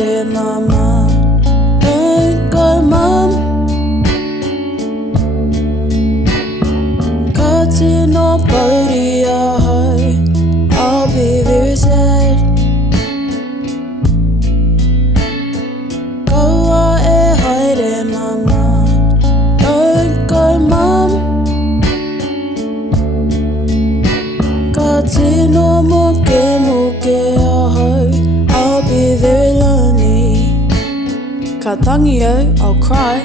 haere mama. Don't go mum. Ka tino pauri ahau, I'll be very sad. Kaua e haere mama. Don't go mum. Ka tino moke ahau, I'll be very lonely. Ka tangi au, I'll cry.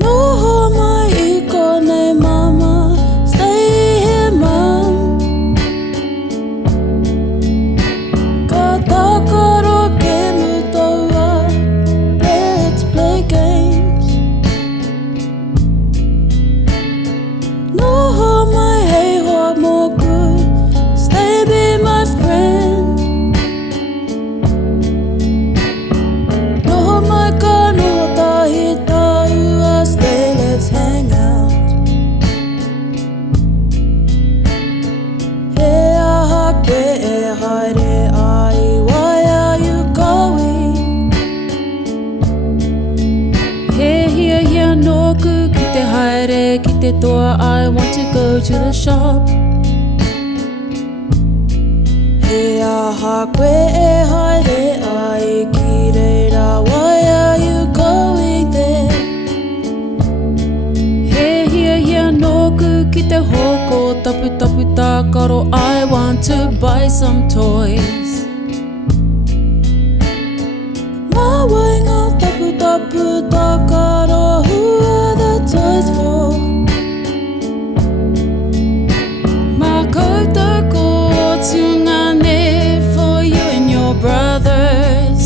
Noho mai I konei mama, stay here mum. Ka takaro ke mutaua, let's play games. Noho mai hei hoa moku, stay be my friend. Noho mai ka noho tahi taua, stay, let's hang out. He aha koe e haere ai, why are you going? He hia nōku ki te haere, ki te toa, I want to go to the shop. He aha koe e haere ai, ki reira, why are you going there? He hia nōku ki te hoko, tapu tapu tākaro, I want to buy some toys. Mā wainga tapu tapu tākaro, who are the toys for? Mā koutou ko tūngane for you and your brothers.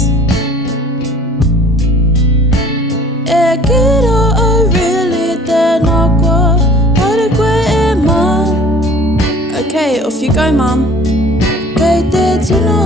E kira au really tēnā koa, haere koe e mā. Okay, off you go mum. Kei te tino